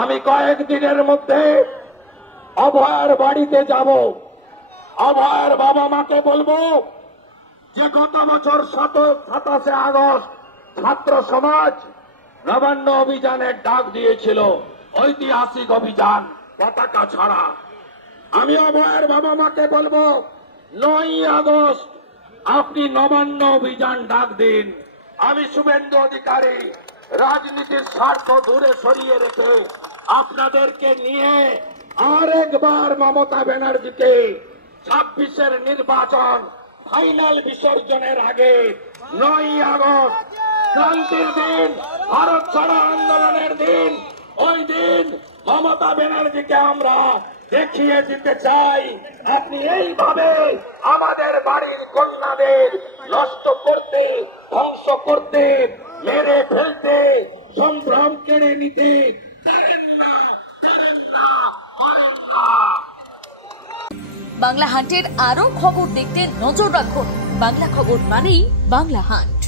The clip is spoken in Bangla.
আমি কয়েকদিনের মধ্যে অভয়ের বাড়িতে যাব। অভয়ের বাবা মাকে বলবো যে গত বছর 27 আগস্ট ছাত্র সমাজ নবান্ন অভিযানের ডাক দিয়েছিল, ঐতিহাসিক অভিযান পতাকা ছাড়া। আমি অভয়ের বাবা মাকে বলবো 9 আগস্ট আপনি নবান্ন অভিযান ডাক দিন। আমি শুভেন্দু অধিকারী রাজনীতির স্বার্থ দূরে সরিয়ে রেখে আপনাদেরকে নিয়ে আরেকবার মমতা ব্যানার্জিকে 26-এর নির্বাচন ফাইনাল বিসর্জনের আগে 9 আগস্ট ক্রান্তির দিন, ভারত ছাড়ো আন্দোলনের দিন, ওই দিন মমতা ব্যানার্জিকে আমরা দেখিয়ে দিতে চাই আপনি এইভাবে আমাদের বাড়ির কন্যাদের নষ্ট করতে, ধ্বংস করতে, মেরে ফেলতে, সম্ভ্রম কেড়ে নিতে পারেন না। বাংলা হান্টের আরো খবর দেখতে নজর রাখুন। বাংলা খবর মানেই বাংলা হান্ট।